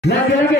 Lagi-lagi.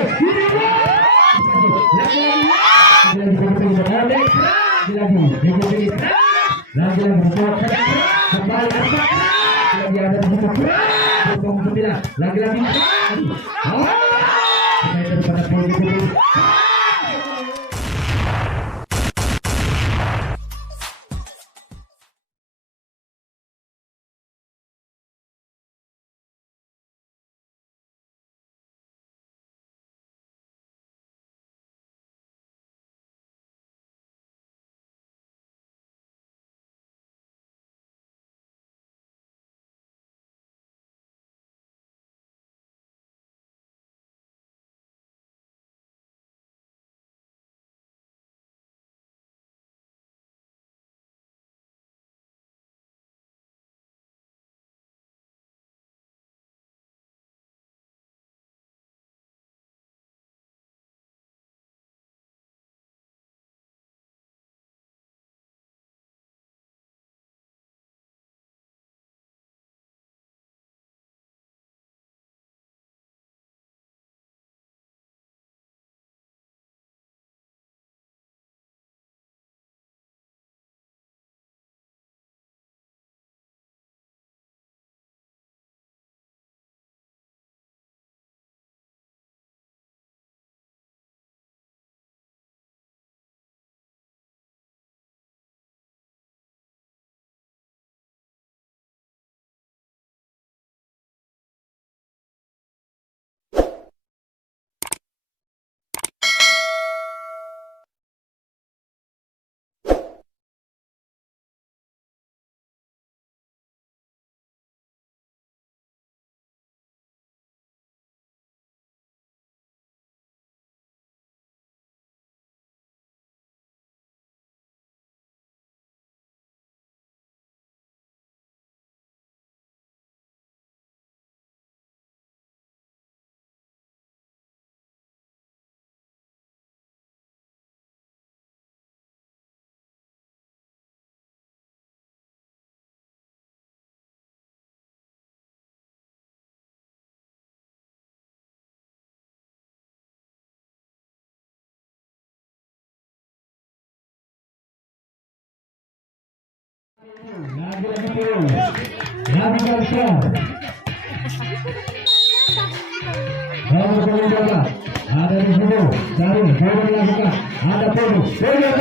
Ada di situ dari bola dilakukan, ada bola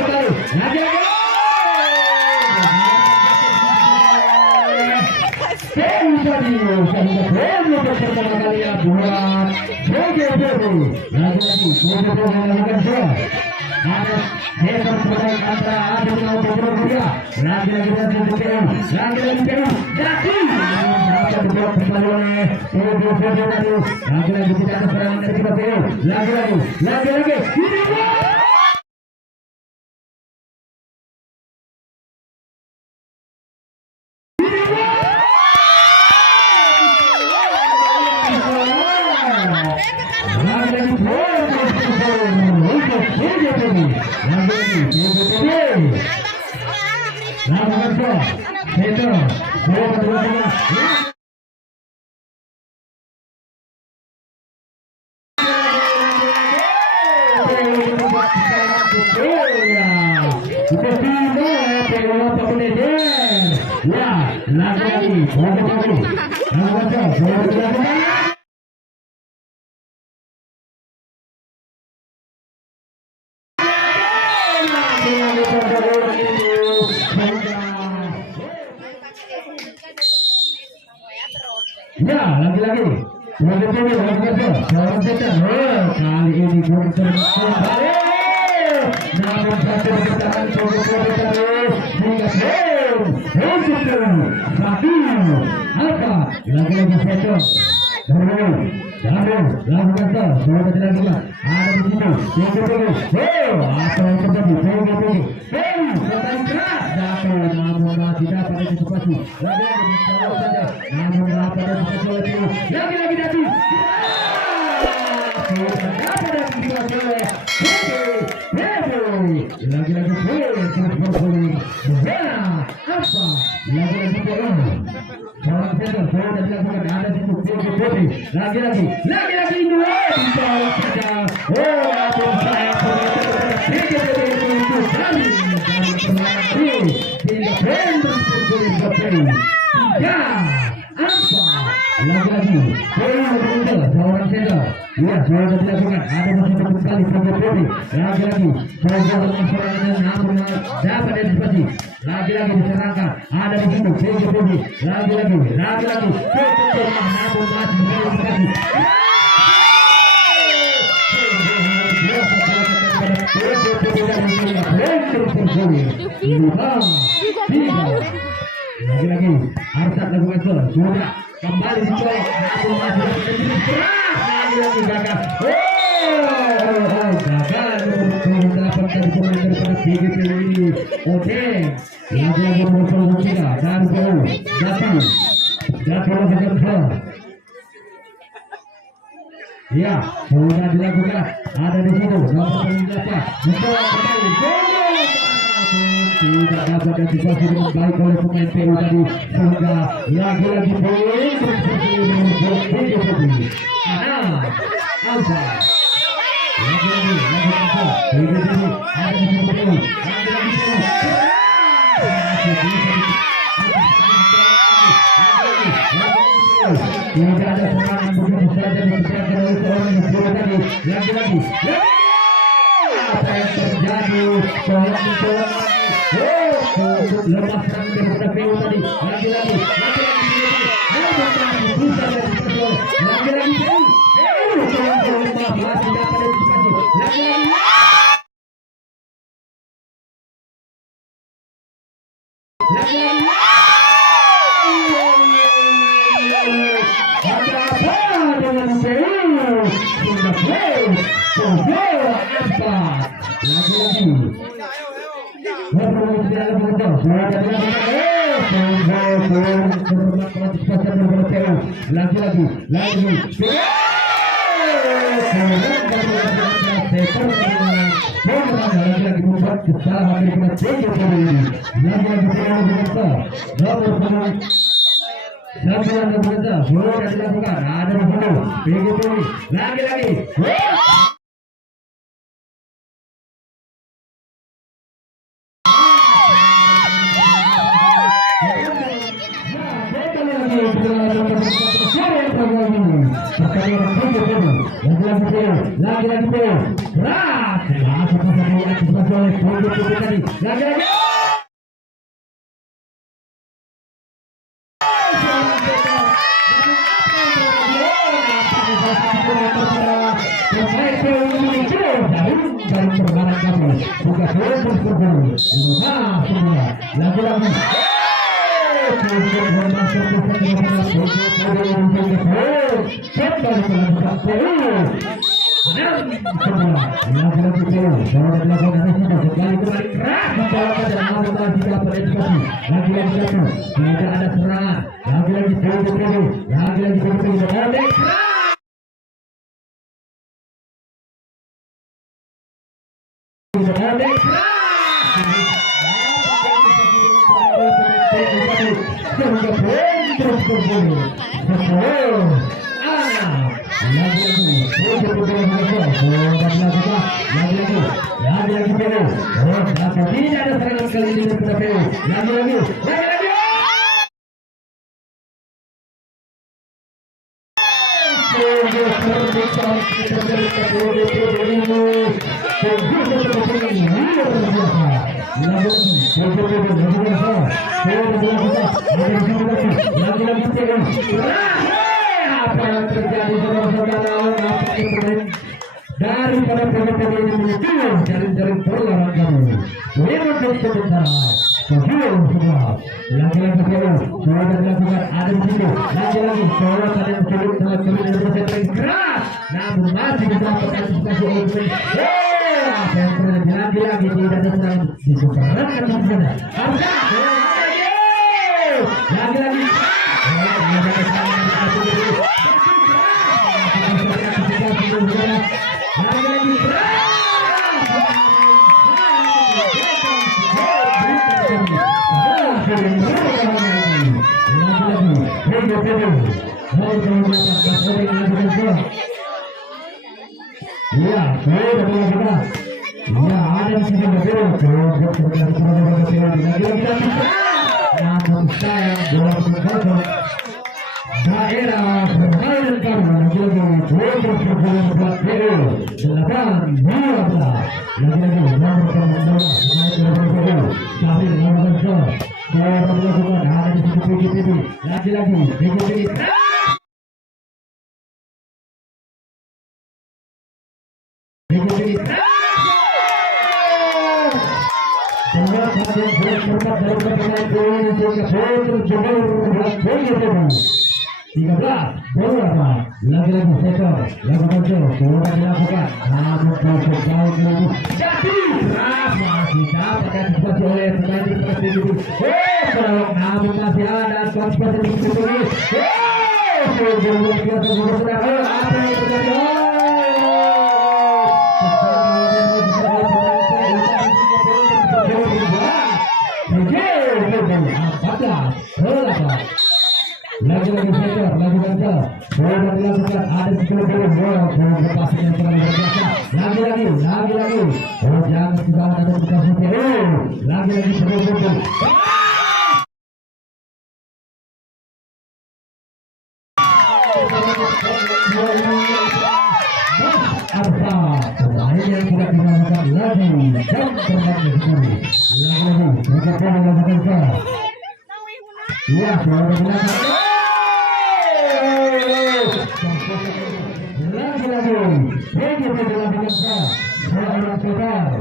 sekali lagi pertama kali ya buat lagi ada Hesan pertandingan antara Adi dengan Bogor Muda. Lagi-lagi dan lagi-lagi Daki. Dapat dibuat kembali oleh Bogor tadi. Lagi-lagi kita ada serangan dari kita sini. Lagi-lagi. Ya, lagi-lagi. Kali ini kembali. Namun satu bertahan apa? Lagi-lagi satu. Jangan lakukan sudah tidak lagi ada di situ. Apa yang terjadi? Setan keras jatuh, namun masih dapat antisipasi. Lagi-lagi mencolok saja, namun dapat antisipasi itu. Lagi-lagi Dati. Dapat antisipasi oleh lagi-lagi apa? Lagi-lagi seorang center sudah dilakukan ada di situ. Lagi-lagi dua. Iya, sudah dilakukan. Ada masih kembali Poli. Lagi-lagi coba serangannya namun dapat antisipasi. Lagi-lagi diserangkan. Ada di situ Poli. Lagi-lagi namun masih lagi-lagi Arsad lakukan gol. Sudah kembali dicolok namun masih lagi gagal. Gagal nomor 8 kali pemain daripada PGP ini. Oke, lagi-lagi nomor 3 dan gol Jatuh gagal. Ya, sudah dilakukan. Ada di situ nomor 8. Dicolok kembali. Tidak dapat antisipasi dengan baik oleh pemain Peru tadi, sehingga lagi-lagi poin seperti Alfa lagi-lagi tidak ada serangan begitu saja dipecahkan oleh seorang yang Peru tadi. Lagi-lagi apa yang terjadi? Lepas serangan daripada Peru tadi. Lagi-lagi daripada pemain ini menyusul jaring-jaring berolahraga. Lima sementara tujuh semua. Lagi-lagi sudah dilakukan ada di situ. Lagi-lagi seorang yang sulit telah kembali dari persen keras, namun masih didapat antisipasi oleh pemain. Apa yang terjadi lagi-lagi tidak ada serangan disukarkan di sana. Lagi-lagi daerah permainan kamu buat PU 8-12. Lagi-lagi nomor pemain naik ke PU Syahrir melakukan shot. Bola dilakukan ada di sisi PGPB. Lagi-lagi PGPB. Lagi-lagi sektor lakukan coba dilakukan namun jauh jadi masih dapat antisipasi oleh pemain di sebelah kiri. Namun masih ada antisipasi di sebelah kiri. Apa yang terjadi? Lagi-lagi sektor, lagi-lagi bola dilakukan ada 10 bola lepas yang terlalu berbiasa. Lagi-lagi oh jangan sudah ada dikasih lagi-lagi betul-betul apa pemain yang tidak dilakukan lagi dan terbang sekali. Lagi-lagi mereka melakukan ya sudah dilakukan lagi-lagi begitu dilakukan seorang saudara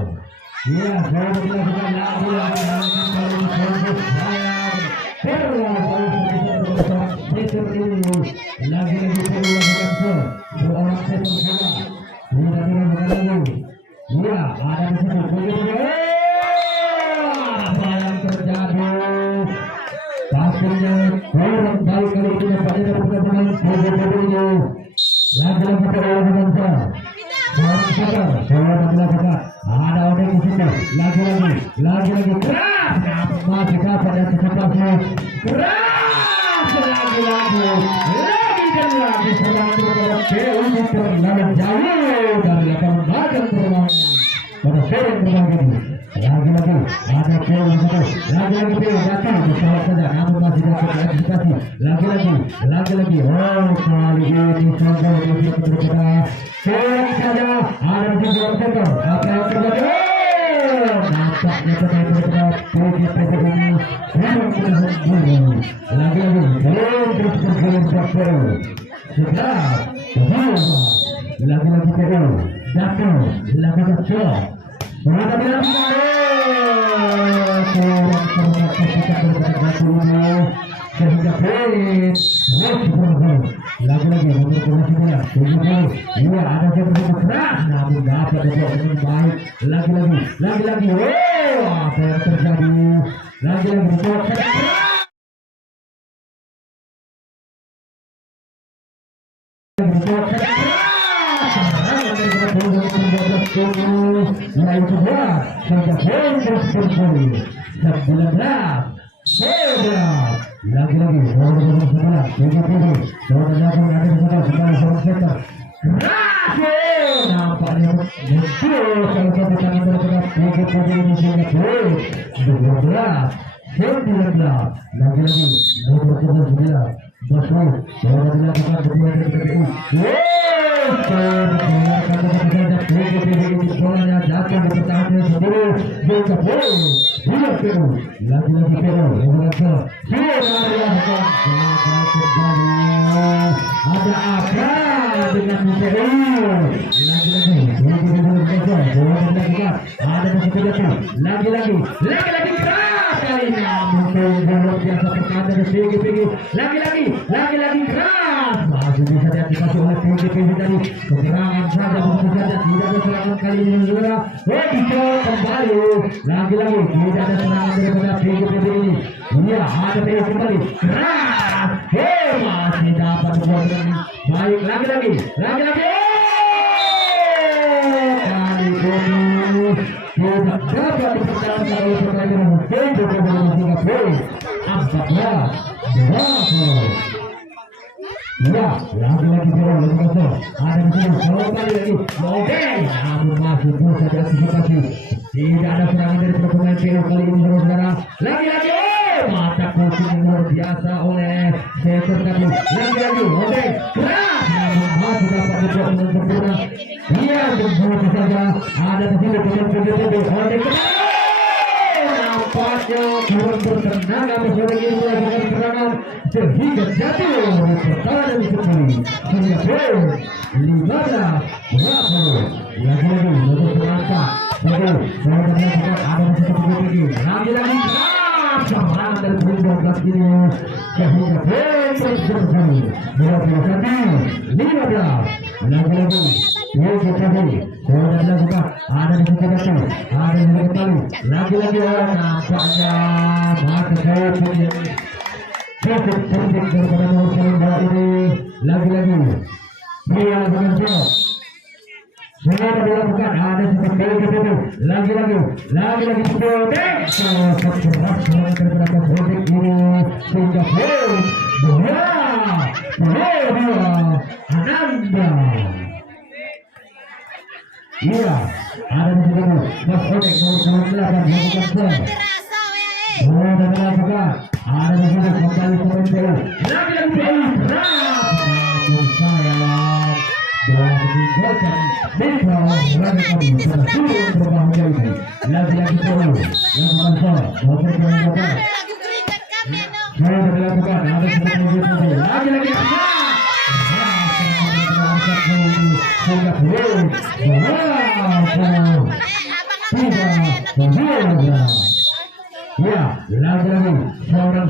ya sudah dilakukan lagi-lagi lagi-lagi dilakukan seorang saudara sudah dilakukan lagi ya ada di situ apa yang terjadi pastinya orang baik kali ini pada pertandingan PGPB lagi-lagi terlalu seorang dilakukan ada orang di situ lagi-lagi keras masih dapat antisipasi keras lagi seorang dilakukan untuk terlalu jauh dari lapangan badan bermain pada sore bermain ini. Lagi-lagi ada poin satu, lagi-lagi poin datang bersama saja namun masih dapat antisipasi. Lagi-lagi oh kali ini sangat lebih berbeda. Poin saja ada di luar sektor. Apa yang terjadi? Nampaknya pemain berbeda PGPB ini memang benar-benar lagi-lagi belum terus bergerak sudah lagi-lagi PU datang lakukan shot. Berada di dalam sehingga poin lagi-lagi nomor pemainnya iya ada yang keras namun dapat dengan baik lagi-lagi apa yang terjadi lagi-lagi nah itu dia sampai poin berseri 19 lagi-lagi bola PGPB bola langsung ada di sana seorang sektor nampaknya muncul salah satu tangan terdekat PGPB ini sehingga poin 19 lagi-lagi nomor 9 Basri bola dilakukan kedua dari PGPB bolanya datang di pertahanan sendiri juga poin lagi-lagi ada apa dengan PU lagi-lagi keras kali ini luar biasa pertahanan dari PGPB lagi-lagi keras masih bisa diantisipasi oleh PGPB tadi keterangan saja begitu saja tidak ada serangan kali ini juga bisa kembali lagi-lagi tidak ada serangan daripada PGPB ini iya ada PU kembali keras masih dapat dibuat dengan baik lagi-lagi kali ini tidak dapat dipertahankan oleh pertandingan PGPB hingga poin 14-20. Ya, lagi-lagi ada di sini kembali lagi namun masih bisa diantisipasi tidak ada serangan dari pemain PU kali ini saudara lagi-lagi mata kucing luar biasa oleh sektor tadi lagi-lagi keras namun masih dapat dibuat dengan sempurna. Ia berburu saja. Ada di sini oleh nampaknya kurang bertenaga bersama ini melakukan serangan sehingga jatuh pertahanan sendiri sehingga gol 15-20 lagi-lagi untuk terangkat betul ada di satu lagi lagi-lagi serangan dari poin 12 ini sehingga gol bersama 21-15 lagi-lagi Yogi Prabowo sudah dilakukan ada di sekitar sini ada di sekitar lagi-lagi nampaknya mata saya cukup cantik daripada nomor 9 ini lagi-lagi dia bekerja sudah dilakukan ada di sekitar sini lagi-lagi Bodek sekeras daripada Bodek ini sehingga bola Ananda. Iya, ada di sini Mas Bodek nomor 9 melakukan serang. Sudah dilakukan ada di sini kembali pemain lagi-lagi namun sayang bola ditinggalkan Mitra berada kami pada turun berbahaya ini lagi-lagi lakukan serang nomor 9 sudah dilakukan ada di sini lagi-lagi sehingga ya, lagi-lagi seorang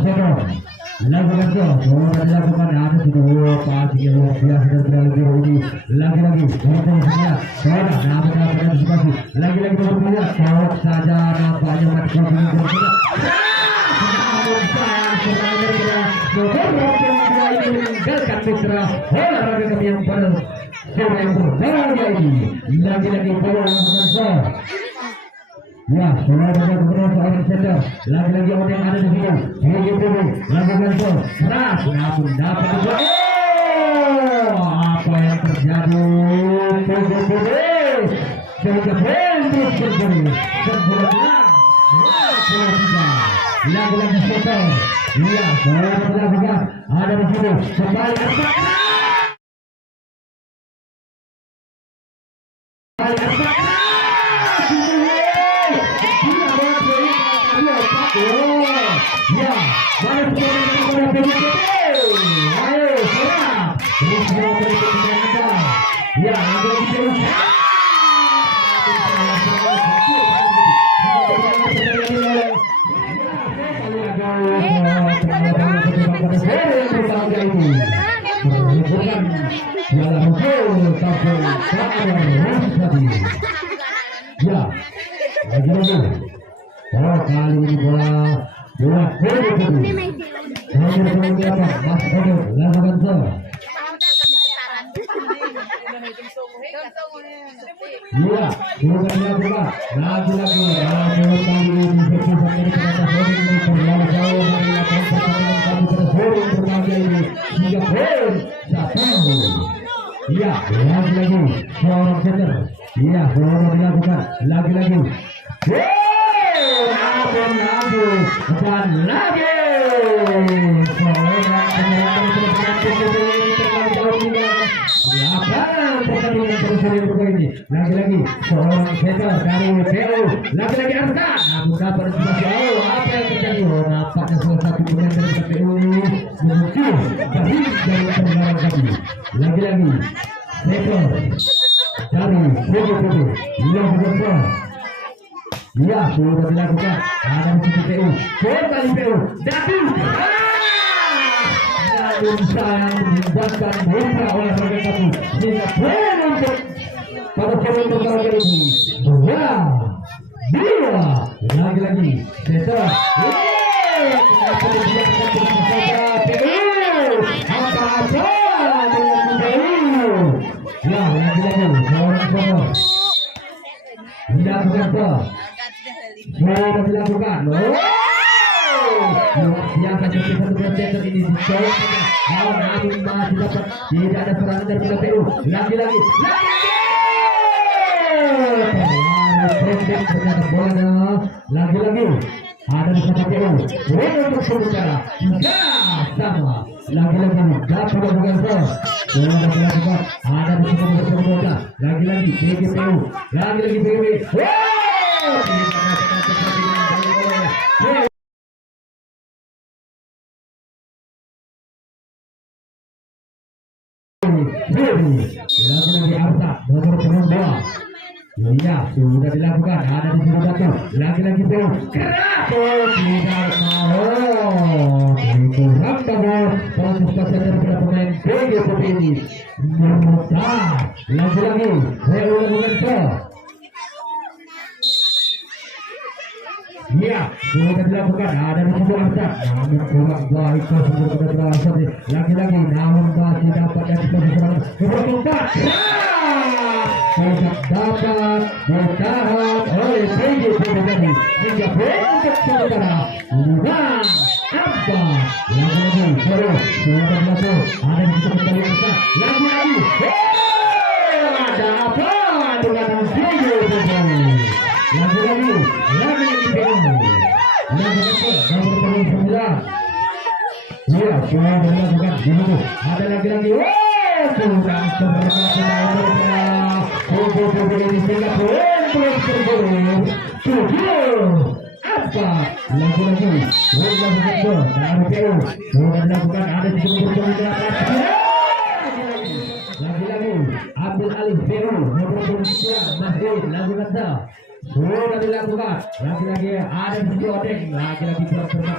lakukan sudah dilakukan ada di dua pasti yang luar biasa dan tidak lebih ini lagi-lagi sudah dapat antisipasi lagi-lagi berbeda tolak saja nampaknya mati meninggalkan mitra olahraga kami yang pada sore yang berbahaya ini lagi-lagi bola lakukan ya, sudah ada beberapa seorang center lagi-lagi orang yang ada di sini begitu lakukan keras namun dapat juga apa yang terjadi sehingga bentuk terjadi lagi-lagi center iya, sudah dilakukan ada di sini kembali ya, lagi-lagi kali ini bola dua Mas Bodo lakukan serang. Iya, sudah dilakukan lagi-lagi kali ini sampai ke atas ini terlalu jauh dari lapangan pertandingan kami terus berbagai ini hingga gol 1. Iya, lagi-lagi seorang center. Iya, sudah dilakukan lagi-lagi. Dan lagi seorang penyerang pertandingan terus ini lagi-lagi seorang center dari PO lagi-lagi Arta namun dapat disebut apa yang terjadi nampaknya salah satu pemain dari PO menuju dari permainan kami lagi-lagi center dari PO lakukan ya, sudah dilakukan ada di sisi PU kembali PU David namun sayang meninggalkan Mitra oleh mereka sehingga poin untuk pada poin pertama ini 2-2 lagi-lagi Cesar kenapa dibiarkan bersama PU apa-apa dengan PU ya, lagi-lagi seorang nomor dilakukan sudah dilakukan biasa jadi satu center ini dicoba namun masih dapat tidak ada serangan dari PU lagi-lagi ternyata bolanya lagi-lagi ada di satu PU untuk berbicara sama lagi-lagi dapat bukan bola dilakukan, ada di situ bola, lagi-lagi PGPU, lagi-lagi PGPU. Lagi-lagi Arta nomor 2. Iya, sudah dilakukan. Ada di situ satu. Lagi-lagi PU. Keras. Tidak mau. Kurang bagus. Proses pasien daripada pemain PGPU ini. Memutar. Lagi-lagi PU lakukan ke. Iya, sudah dilakukan. Ada di situ Arta. Namun kurang baik. Lagi-lagi. Namun masih dapat dari posisi nomor 4. Tidak dapat bertahan oleh PGPU tadi hingga untuk saudara Luang Abba. Lagi-lagi Soro sudah masuk, ada di situ kembali besar. Lagi-lagi ada apa dengan PGPU? Lagi-lagi PGPU. Lagi-lagi nomor 9. Iya, sudah dilakukan di situ. Ada lagi-lagi. Kurang seberapa apa lagi-lagi dilakukan ada di lagi-lagi ambil alih PU nomor 2 masih lakukan sudah dilakukan lagi-lagi ada di situ Odeng lagi-lagi berterima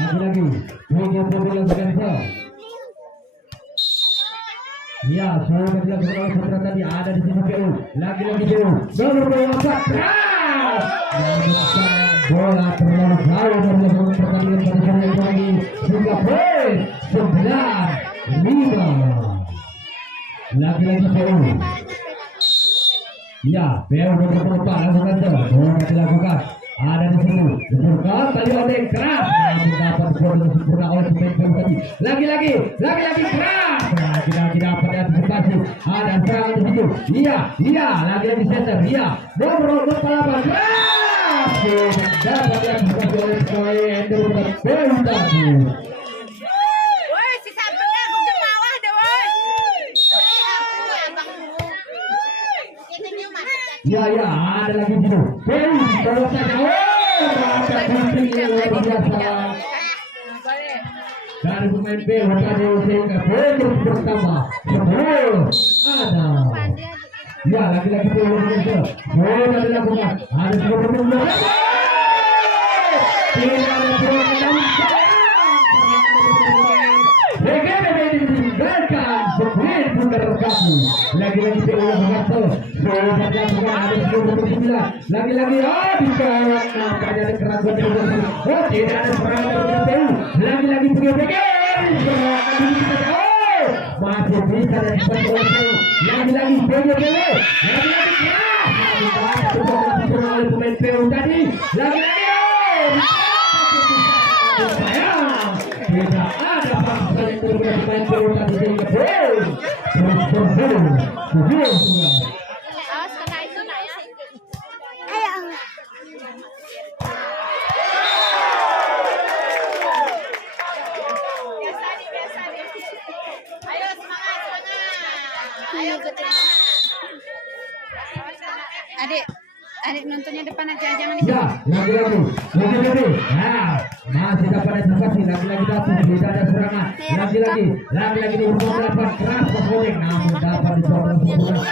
lagi-lagi ya, sudah dilakukan oleh putra tadi ada di sini PU. Lagi-lagi PU. Nomor 24 keras. Bola terlalu jauh dari pertandingan pada sore ini lagi. Hingga poin 9-5. Lagi-lagi PU. Ya, PU nomor 24 lakukan tuh. Bola dilakukan. Ada di situ. Dibuka kali oleh keras. Mendapat bola sempurna oleh pemain PU tadi. Lagi-lagi keras. Lagi-lagi dapat antisipasi. Ada serangan di situ. Iya, lagi-lagi center. Iya, nomor 48 keras. Dapat antisipasi oleh pemain PU tadi. Woi, si sampingnya aku ke bawah deh, woi. Ya, ada lagi di situ. PU terus saja. Ada penting yang luar biasa. Dari pemain PU tadi sehingga poin pertama 10 ada. Ya, lagi-lagi PU bola dilakukan. Ada 10 menit. Tidak ada peluang. Bagaimana ditinggalkan pemain putar kaki. Lagi-lagi PU lakukan. Bola dilakukan ada 10 lagi-lagi bisa nampaknya ada keraguan tidak ada serangan dari PU. Lagi-lagi PGPG masih bisa dan lagi-lagi PGPG lagi-lagi oleh pemain PU tadi lagi-lagi tidak ada fakta yang berbeda pemain PU tadi sehingga terus Adik nontonnya depan aja, jangan di ya, lagi-lagi. Nah, masih dapat antisipasi, lagi-lagi dapat, tidak ada serangan. Lagi-lagi di umur 8 keras Kodeng, namun dapat dicoba sempurna.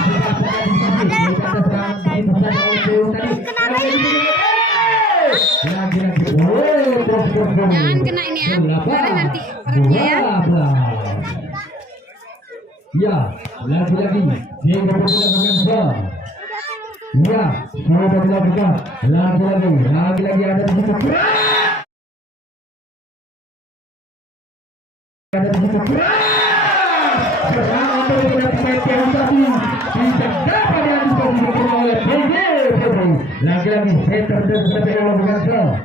Masih dapat antisipasi, tidak ada serangan begitu saja oleh PU tadi. Lagi-lagi, jangan kena ini ya, karena nanti orangnya ya. Ya, lagi-lagi dia berputar dengan ya, sudah dilakukan. Lagi-lagi ada di situ. Ada di situ. Serangan dari pemain PU tadi tidak dapat diantisipasi oleh PGPU. Lagi-lagi setter dan PGPU lakukan.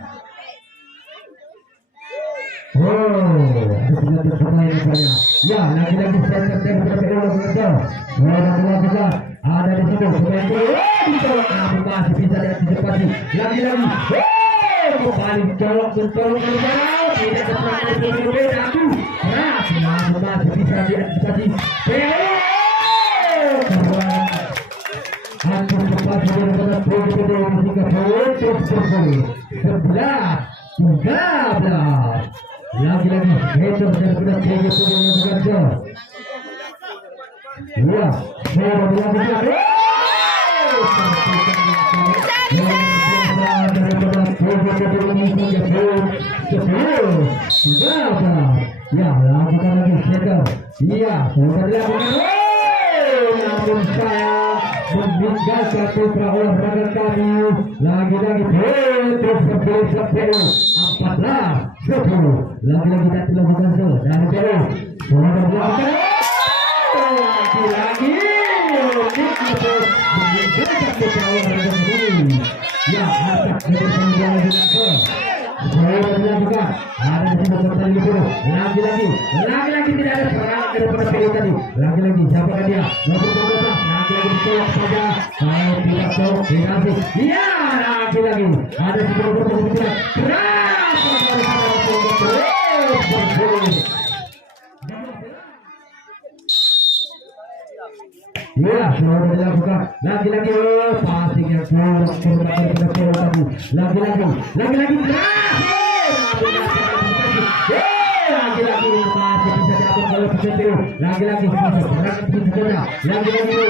Ada pemain banyak. Ya, lagi-lagi setter dan PGPU lakukan. Sudah dilakukan. Ada di situ pemain PU ditolak namun masih bisa diantisipasi. Lagi-lagi kembali colok mentolong ke udara, tidak terserah dari berbeda aku. Masih bisa diantisipasi. Hancur cepat daripada PGPD hingga terus berburu 11-13. Lagi-lagi hater daripada PGPD yang bekerja. Ya, saya berlaku ya, lakukan lagi hater. Iya, sudah dilakukan. Namun saya meninggal satu olahraga kami lagi-lagi terus berbeda 14-10 lagi-lagi tak dilakukan dan terus sudah dilakukan lagi-lagi meninggal satu olahraga kami ya atas dari penggunaan saya dilakukan ada di sini pertandingan itu lagi-lagi tidak ada serangan daripada PGPD tadi lagi-lagi siapakah dia lagi-lagi ditolak saja saya tidak tahu dikasih iya lagi-lagi ada di sini pertandingan keras ya sudah dilakukan lagi-lagi passing yang kurang lagi-lagi keras lagi-lagi masih bisa dapat kalau begitu lagi-lagi bisa serangan bisa lagi-lagi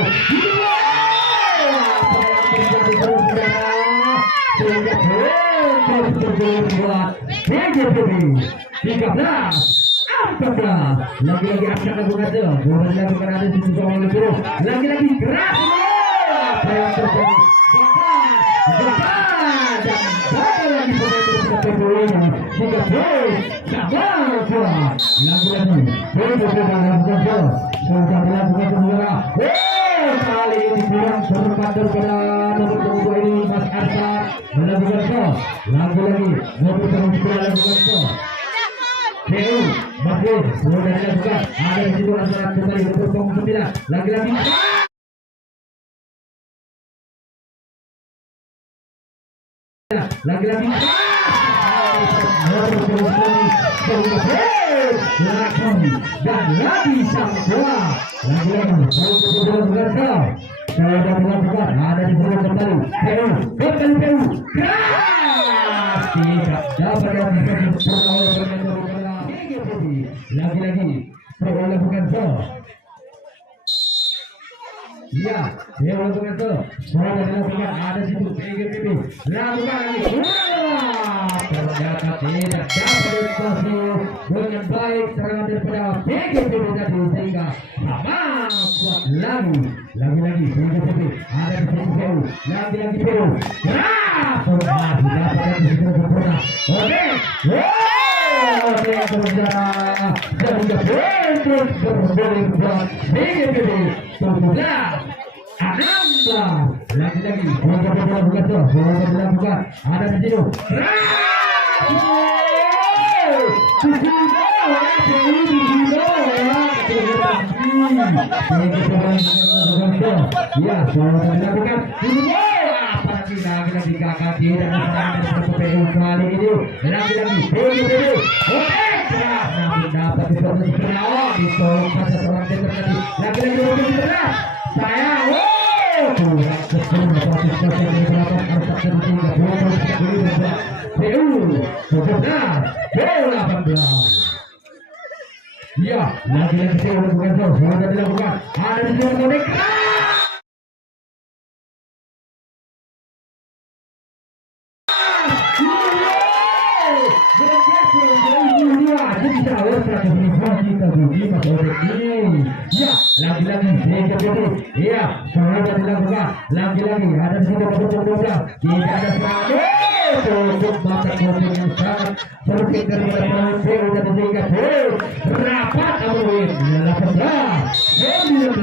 lagi-lagi akan lakukan bukan dilakukan ada di sisi orang itu lagi-lagi keras apa yang terjadi kali ini kurang sempat daripada nomor 22 ini Mas Arsa melakukan gol lagi-lagi nomor 23 melakukan gol Keu masih sudah dilakukan ada di situ antara kembali berpokong 9 lagi-lagi lagi-lagi dan lagi sang bola lagi-lagi sudah dilakukan ada di bola kembali Keu keras tidak dapat lagi-lagi melakukan gol iya dia melakukan gol sudah dilakukan ada di situ PGPD lakukan lagi ternyata tidak dapat diatasi dengan baik serangan daripada PGPD tadi sehingga sama kuat lagi-lagi PGPD ada di situ Keu lagi-lagi Keu keras masih dapat di situ sempurna oke sehingga terus bergulir buat PGPD 17-16 lagi-lagi sudah dilakukan ada di situ ya sudah dilakukan lagi-lagi kakak tidak PGPD kali ini lagi-lagi PGPD oke namun dapat diperlukan penawar ditolong pada seorang center tadi lagi-lagi keras saya kurang kesempatan partisipasi dari belakang harus terjadi sehingga PU 17-18 ya lagi-lagi PU melakukan gol sudah dilakukan ada di luar konek ya lagi-lagi PGPD ya sudah dilakukan lagi-lagi ada di situ tidak ada serangan untuk mata coaching yang sangat sempit daripada PGPD dan sehingga rapat Amuin 18-19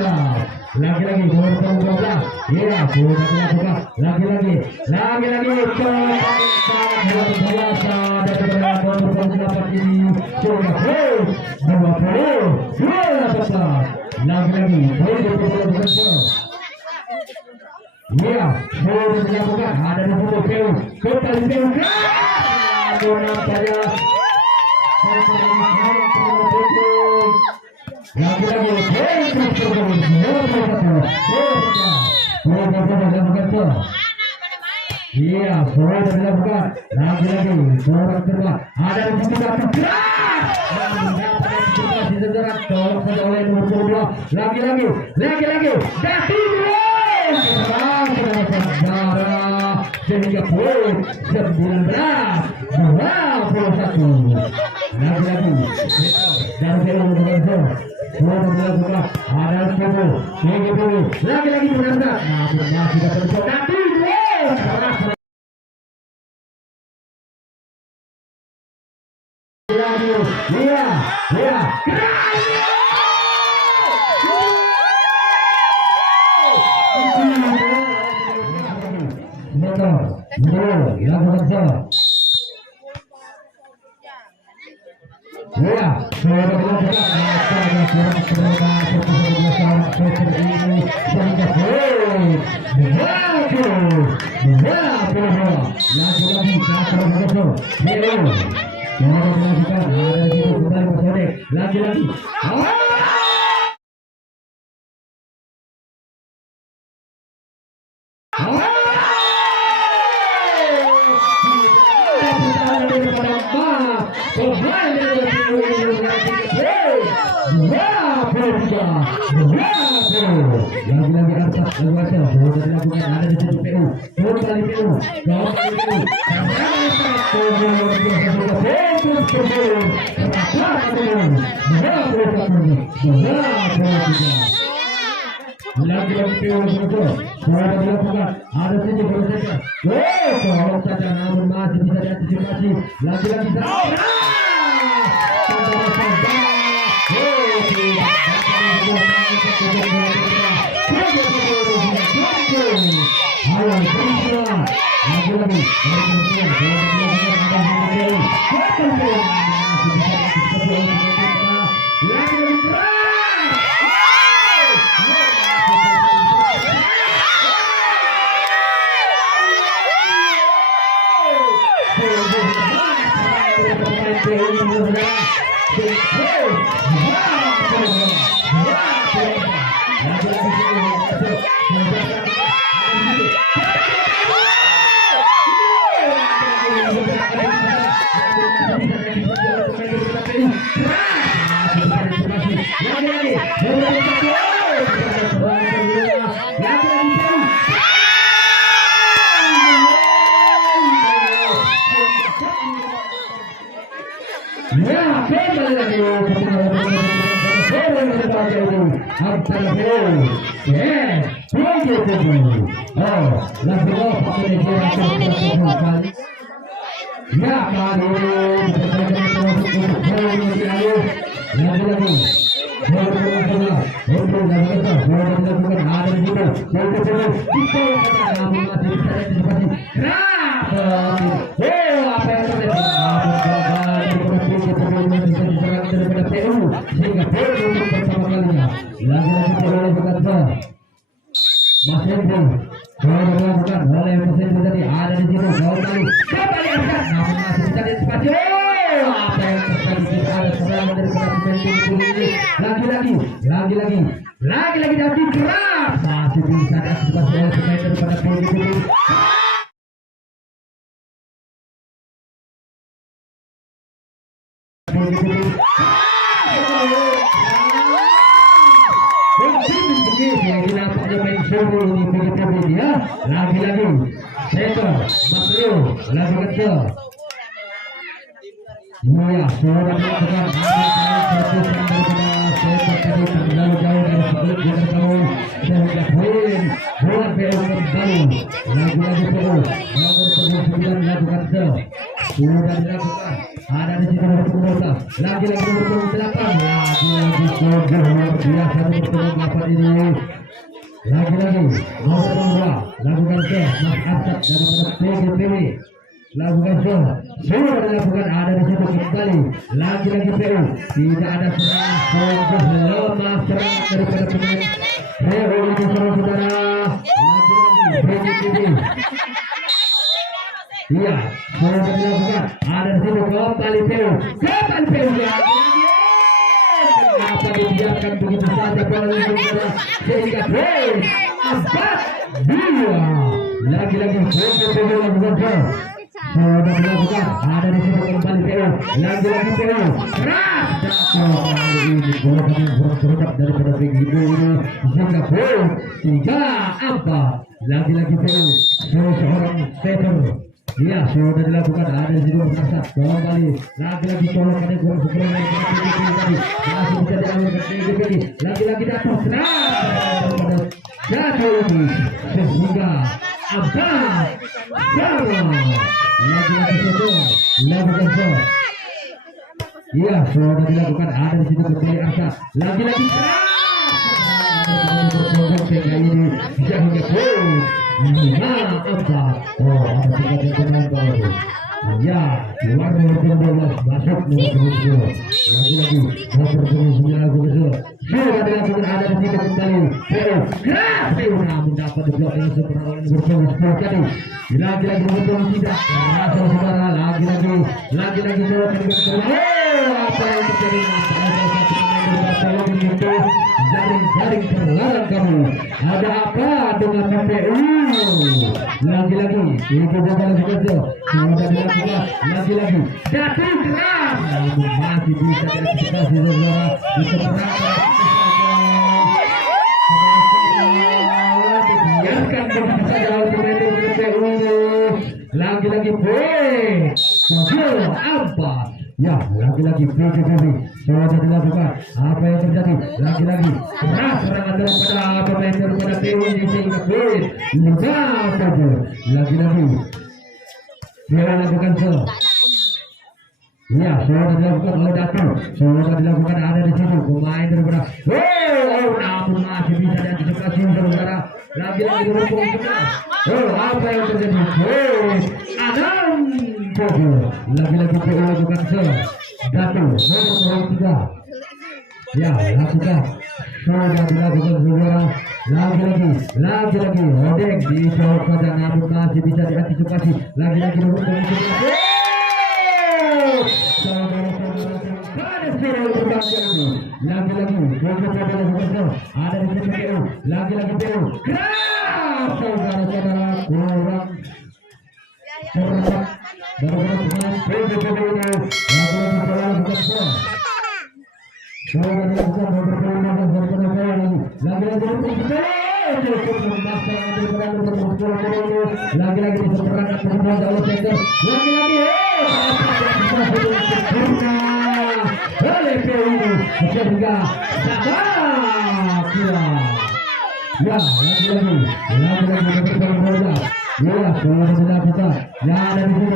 lagi-lagi nomor 12 ya sudah dilakukan lagi-lagi sangat luar biasa daripada nomor 28 ini sudah 20-12 lagi-lagi ya sudah dilakukan ada di foto Keu kembali Keu nasional saya. Lagi-lagi iya, suara dilakukan. Lagi-lagi suara terbang. Ada di situ satu keras. Mendapatkan situasi segera tolong saja oleh nomor 22. Lagi-lagi Dati serang saudara sehingga poin 19-21. Lagi-lagi dari film sudah dilakukan. Ada sepuluh lagi-lagi benar-benar. Namun masih dapat Dati lagi-lagi ada di situ PU lagi-lagi suara dilakukan. Ada saja bersaja. Tolong saja namun masih bisa diantisipasi. Lagi-lagi lagi Dati keras masih bisa diantisipasi oleh pemain daripada PGPU. Lagi-lagi Seto Maklio lagi kecil ya suara melakukan tadi terlalu jauh dari sebelum dia bergabung sehingga poin buat PU kembali lagi-lagi PU nomor 9 lakukan sudah dilakukan ada di situ nomor 12 lagi-lagi nomor 28 lagi-lagi sogor luar biasa nomor 28 ini lagi-lagi nomor 2 lakukan Mas Asad daripada PGPW lakukan sudah dilakukan ada di situ kembali lagi-lagi PU tidak ada serangan lemah serangan daripada pemain PU ini saudara lagi-lagi PGPW Iya, sudah dilakukan. Ada di situ kembali Peu. Kembali Peu ya. Kenapa dibiarkan begitu saja bola ini bola sehingga Peu empat dua. Lagi-lagi Peu lakukan. Sudah dilakukan. Ada di situ kembali Peu. Lagi-lagi Peu. Keras. Ini bola yang bergerak daripada begitu ini sehingga Peu tiga empat. Lagi-lagi Peu. Seorang setter. Iya, sudah dilakukan. Ada di situ merasa kembali lagi-lagi colokan yang kurang tadi masih bisa dilakukan lagi-lagi datang serang jatuh sehingga abad lagi-lagi itu lakukan shot. Iya, sudah dilakukan. Ada di situ kembali Arsa lagi-lagi serang sehingga ini bisa hingga gol. Ada tiga baru. Ya, keluar nomor 12 masuk nomor 12. Lagi-lagi nomor 29 sudah dilakukan. Ada di situ kembali. Keras, namun dapat diblok dengan seorang nomor 10 tadi. Lagi-lagi nomor 2 tidak. Saudara, lagi-lagi coba apa yang terjadi? Jaring terlarang kamu. Ada apa dengan PPU? Lagi-lagi itu bola saja. Sudah dilakukan. Lagi-lagi jatuh keras. Namun masih bisa diantisipasi saudara. Bisa biarkan begitu saja pemain PPU. Lagi-lagi boleh. Gol apa? Ya, lagi-lagi PPU sudah dilakukan. Apa yang terjadi? Lagi-lagi keras serangan daripada pemain daripada PPU sehingga gol. Lagi-lagi dia lakukan shot. Ya, sudah dilakukan oleh Datu. Sudah dilakukan. Ada di situ pemain daripada namun masih bisa diantisipasi saudara. Lagi-lagi berhubung apa yang terjadi? Adam lagi-lagi PO lakukan shot. Datu nomor 3. Ya, lakukan. Sudah dilakukan saudara. Lagi-lagi Odeng di shot pada namun masih bisa diantisipasi. Lagi-lagi berhubung ada di sini PO. Lagi-lagi PO. Keras saudara-saudara kurang cepat. Lagi-lagi diseberangkan perempuan jauh center. Lagi-lagi oleh PU sehingga sabar ya, lagi-lagi berbola. Ya, sudah dilakukan. Ya, ada di sini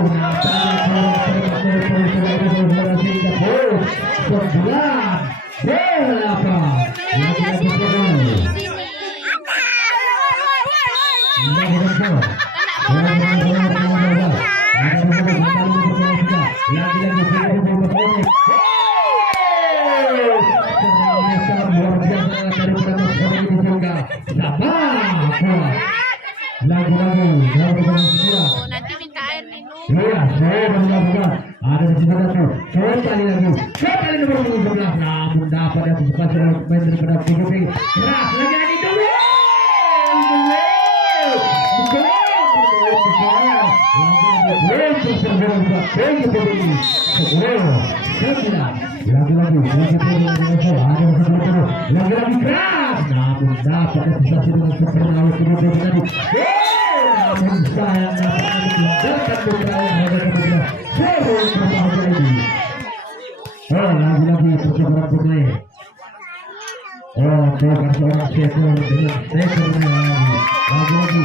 nanti minta air minum. Ya, saya melakukan. Ada di sini satu. Sekali lagi. Sekali nomor 11. Namun dapat antisipasi oleh pemain daripada PGP. Keras lagi dulu. Lagi-lagi keras. Namun dapat antisipasi dengan sempurna oleh PGP tadi. Namun sayang dapat lagi-lagi percobaan pemain. Bukan seorang setor dengan setornya lagi.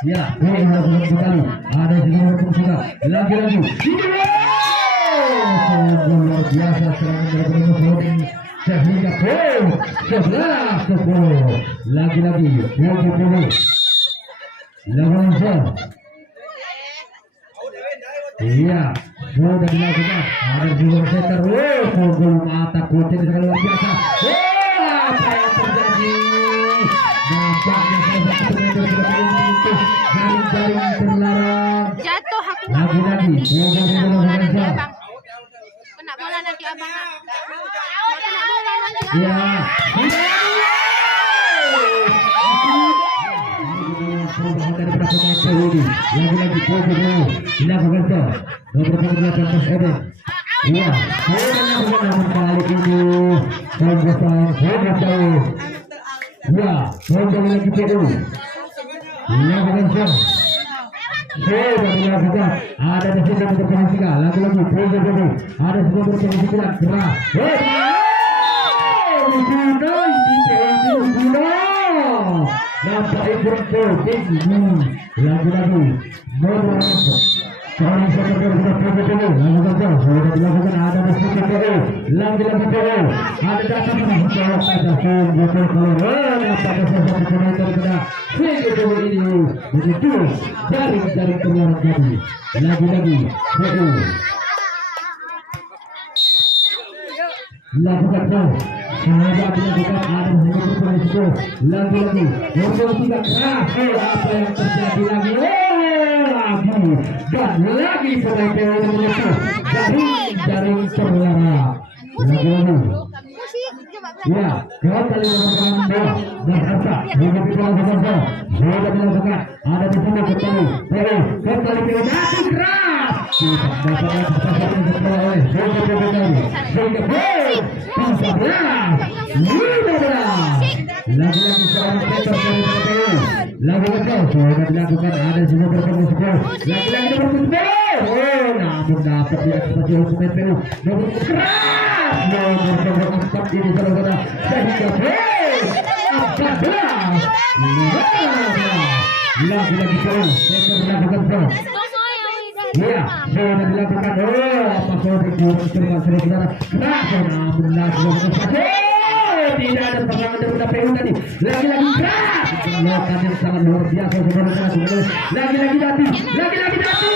Ya, ini melakukan kembali. Ada di nomor 3. Lagi-lagi. Luar biasa serangan dari Muhammad sehingga gol 11-10. Lagi-lagi lawan. Iya, sudah dilakukan. Ada juga setter. Gol mata kucing sekali luar biasa. Apa yang terjadi? Nampaknya salah satu pemain sudah menyentuh jaring-jaring terlarang. Jatuh aku. Lagi-lagi, Kena bola nanti Reza. abang. Kena bola nanti abang. Kena bola nanti abang. Ya. Lagi-lagi dilakukan nomor 18 Eden. Ya, namun kali ini ya, lagi PU. Dilakukan sudah dilakukan. Ada di sini berpengaruh. Lagi-lagi ada semua berpengaruh keras. Nampak ikut lagi-lagi dilakukan ada di sini lagi-lagi ada datang begitu jaring-jaring keluar tadi lagi-lagi lakukan semoga dilakukan ada berisiko lagi-lagi nomor 3 keras apa yang terjadi lagi dan lagi pemain PU menyusul jaring terlarang lagi-lagi ya kembali melakukan bola dan harta begitu dilakukan sudah dilakukan ada di sini kembali kembali PU masih keras dapat oleh lagi-lagi seorang setter dari PU lagi-lagi sudah dilakukan ada semua berpengaruh lagi-lagi nomor 10 namun dapat diantisipasi oleh pemain PU nomor keras nomor 4 ini saudara sehingga 14 lagi-lagi PU setter dilakukan ya, sudah dilakukan. Apa saudara keras namun langsung tidak ada perlawanan dari PU tadi. Lagi-lagi keras. Lokan yang sangat luar biasa saudara. Lagi-lagi Dati. Lagi-lagi Dati.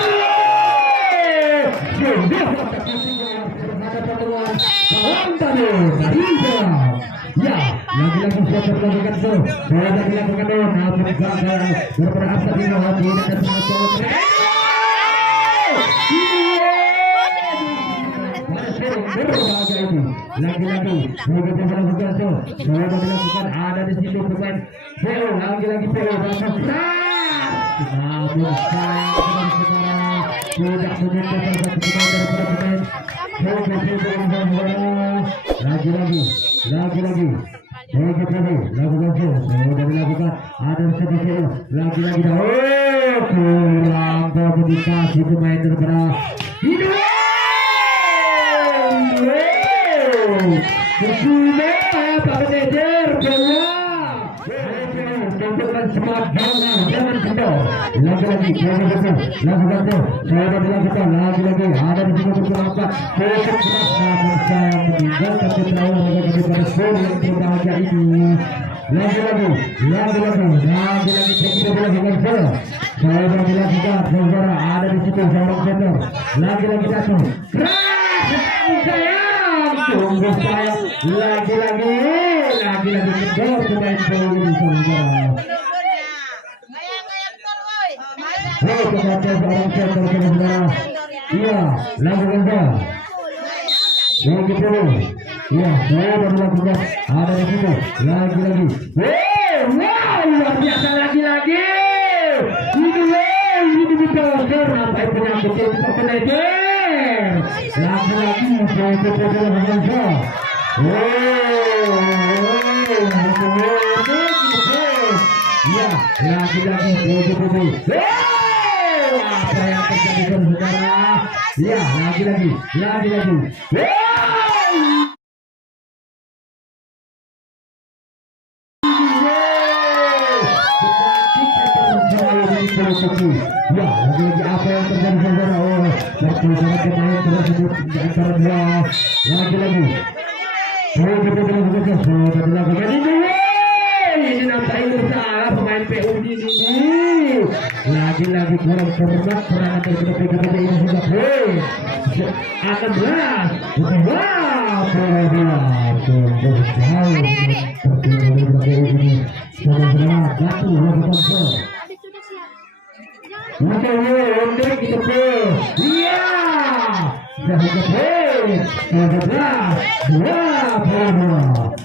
Ya, lagi-lagi sudah dilakukan sudah dilakukan namun gagal berperangkat di bawah tidak ada penonton. Lagi-lagi begitu dilakukan sudah dilakukan ada di situ pemain PU lagi-lagi PU namun sayang tidak menyentuh salah satu pemain lagi-lagi begitu lakukan sudah dilakukan ada di situ PU lagi-lagi kurang komunikasi pemain daripada sudah Pak Manajer keluar tontonan semangat jangan kendor lagi-lagi lakukan sudah dilakukan lagi-lagi ada di sini beberapa fokus namun saya meninggalkan keterangan daripada skor yang berbahagia ini lagi-lagi sudah dilakukan sudah dilakukan saudara ada di situ seorang center lagi-lagi datang tunggu saya lagi-lagi kedor pemain PU ini saudara. Kepada seorang center saudara. Iya, lakukan saya. Lagi PU. Iya, sudah dilakukan. Ada di situ. Lagi-lagi. Wow, luar biasa lagi-lagi. Ini betul sampai penyakit terpenejer. Lagi-lagi ya, lagi-lagi apa yang terjadi saudara? Ya, lagi-lagi ya, lagi-lagi apa yang terjadi saudara? Pertukaran pemain tersebut di antara dua lagi-lagi sudah dilakukan ini nampaknya berusaha pemain PU ini lagi-lagi kurang cermat serangan daripada PU yang sudah 16 Untuk itu pun, iya,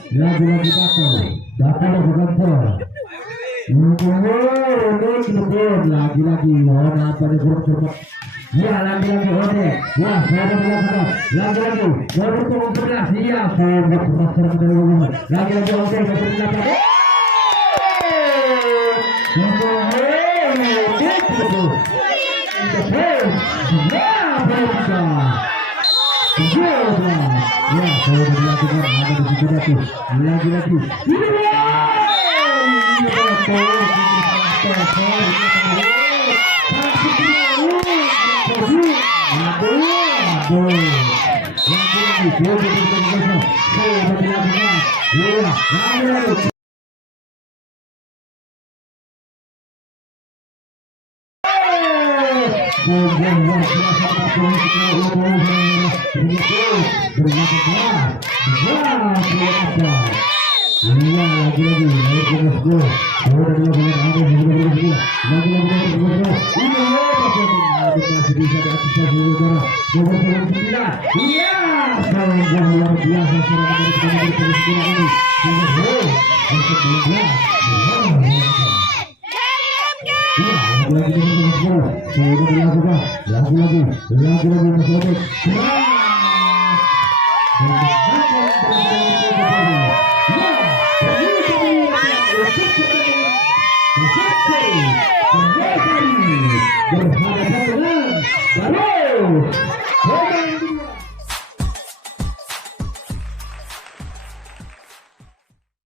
lagi-lagi datang bergantung. Lagi-lagi orang apa di grup. Ya lagi-lagi ode. Ya saya melakukan. Lagi-lagi baru pengumpulan. Iya saya berproses dulu. Lagi-lagi ode berproses. Lagi-lagi